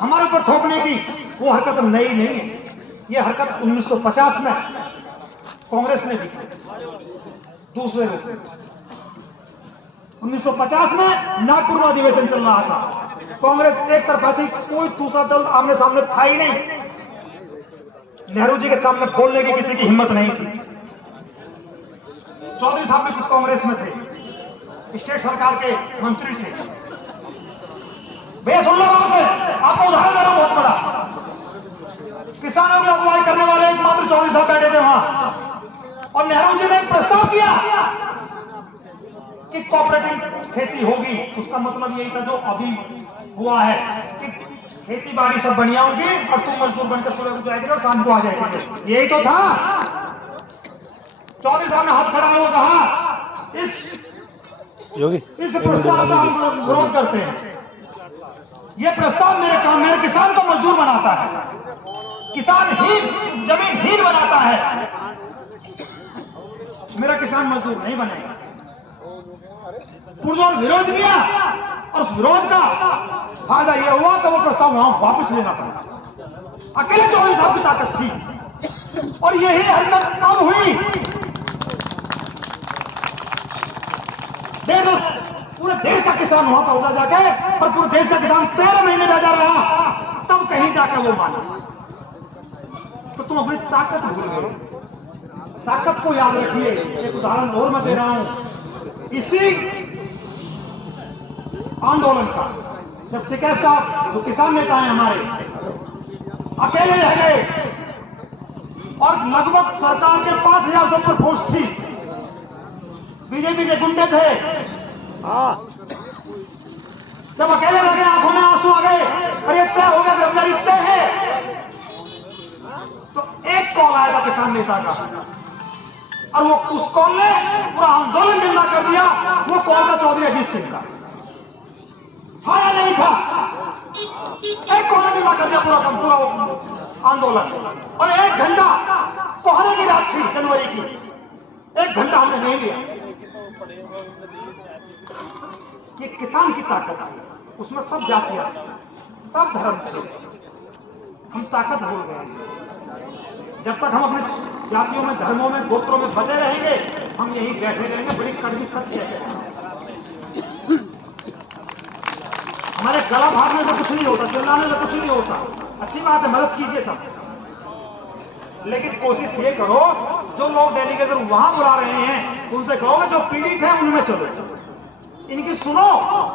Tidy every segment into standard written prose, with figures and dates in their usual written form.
हमारे ऊपर थोपने की वो हरकत नई नहीं है। ये हरकत 1950 में कांग्रेस ने भी की। दूसरे 1950 में नागपुर में अधिवेशन चल रहा था, कांग्रेस एक तरफा थी, कोई दूसरा दल आमने सामने था ही नहीं। नेहरू जी के सामने बोलने की किसी की हिम्मत नहीं थी। चौधरी साहब भी खुद कांग्रेस में थे, स्टेट सरकार के मंत्री थे। भैया सुन लो वहां से, आपको उदाहरण दे रहा हूं बहुत बड़ा। किसानों की अगुवाई करने वाले एकमात्र चौधरी साहब बैठे थे वहां, और नेहरू जी ने एक प्रस्ताव किया कि कोऑपरेटिव खेती होगी। उसका मतलब यही था जो अभी हुआ है कि खेती बाड़ी सब बढ़िया होगी और तुम मजदूर बनकर सुबह को जाएगी और शाम को आ जाएगी। यही तो था। चौधरी साहब ने हाथ खड़ा हुआ कहा इस प्रस्ताव का हम विरोध करते हैं। यह प्रस्ताव मेरे किसान को मजदूर बनाता है, किसान हीन, जमीन हीन बनाता है। मेरा किसान मजदूर नहीं बनेगा। पुरजोर विरोध किया और उस विरोध का फायदा यह हुआ कि वो प्रस्ताव वहां वापस लेना पड़ा। अकेले चौधरी साहब की ताकत थी और यही हरकत अब हुई। पूरे देश का किसान वहां पहुंचा जाके, और पूरे देश का किसान 13 महीने बैठा रहा, तब कहीं जाकर वो माना। तो तुम अपनी ताकत भूल गए। ताकत को याद रखिए। एक उदाहरण और मैं दे रहा हूं इसी आंदोलन का। जब टिकैत साहब जो किसान नेता हैं हमारे अकेले रह गए और लगभग सरकार के 5000 से ऊपर फोर्स थी, बीजेपी के गुंडे थे, जब अकेले रह गए, आंखों में आंसू आ गए, अरे तय हो गया गिरफ्तारी तय है, तो एक कॉल आया था किसान नेता का, और वो उस कॉल ने पूरा आंदोलन जिंदा कर दिया। वो कॉल था चौधरी अजीत सिंह का, था या नहीं था? एक कॉल ने जिंदा कर दिया पूरा आंदोलन। और 1 घंटा कोहरे की रात थी जनवरी की, 1 घंटा हमने नहीं लिया। ये किसान की ताकत है, उसमें सब जातियां, सब धर्म थे। हम ताकत भूल गए। जब तक हम अपने जातियों में, धर्मों में, गोत्रों में बटे रहेंगे, हम यही बैठे रहेंगे। बड़ी कड़वी सत्य है। हमारे गला भागने से कुछ नहीं होता, चिल्लाने से कुछ नहीं होता। अच्छी बात है, मदद कीजिए सब, लेकिन कोशिश ये करो जो लोग डेलीगेशन वहां बुला रहे हैं उनसे कहो जो पीड़ित है उनमें चलो, इनकी सुनो।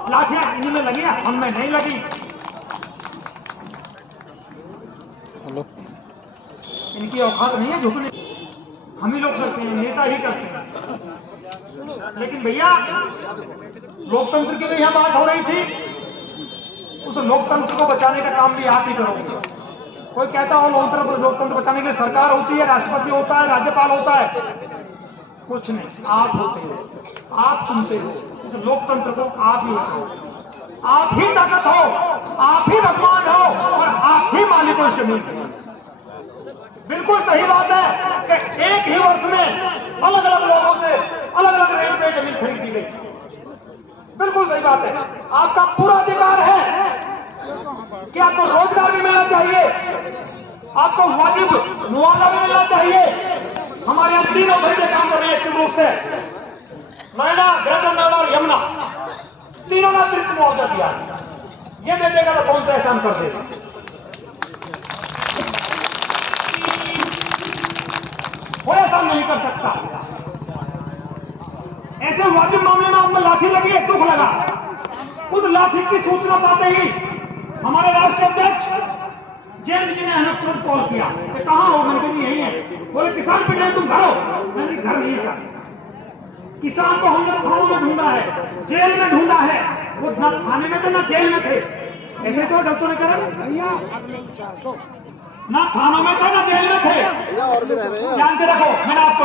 लाठियां इनमें लगी, हममें नहीं लगी। इनकी औकात नहीं है झुकने, हम ही लोग करते हैं, नेता ही करते हैं। लेकिन भैया लोकतंत्र की भी यहां बात हो रही थी, उस लोकतंत्र को बचाने का काम भी आप ही करोगे। कोई कहता हो लोकतंत्र बचाने के लिए सरकार होती है, राष्ट्रपति होता है, राज्यपाल होता है, कुछ नहीं, आप होते हो, आप चुनते हो। इस लोकतंत्र को आप ही बचाओ। आप ही ताकत हो, आप ही भगवान हो, और आप ही मालिक हो इस जमीन के। बिल्कुल सही बात है कि एक ही वर्ष में अलग अलग लोगों से अलग अलग रेट पे जमीन खरीदी गई। बिल्कुल सही बात है। आपका पूरा अधिकार है कि आपको रोजगार भी मिलना चाहिए, आपको वाजिब मुआवजा भी मिलना चाहिए। हमारे यहाँ 3 अथॉरिटी काम कर रही है एक्टिव रूप से, नोएडा, ग्रेटर नोएडा और यमुना, तीनों ने अतिरिक्त मुआवजा दिया। ये दे देगा तो कौन सा एहसान कर देगा? कोई एहसान नहीं कर सकता। ऐसे वाजिब मामले में आपको लाठी लगी है, दुख लगा। उस लाठी की सूचना पाते ही हमारे राष्ट्रीय अध्यक्ष जयंत जी ने हमें तुरंत कॉल किया कि कहां हो? मैंने कहा यही है। बोले किसान पिटे तुम घर हो? मैंने घर नहीं सर, किसान को हमने थानों में ढूंढा है, जेल में ढूंढा है। वो ना थाने में थे ना जेल में थे। ऐसे क्यों डॉक्टर ने कहा भैया, ना थानों में थे ना जेल में थे। जानते रखो, मैंने आपको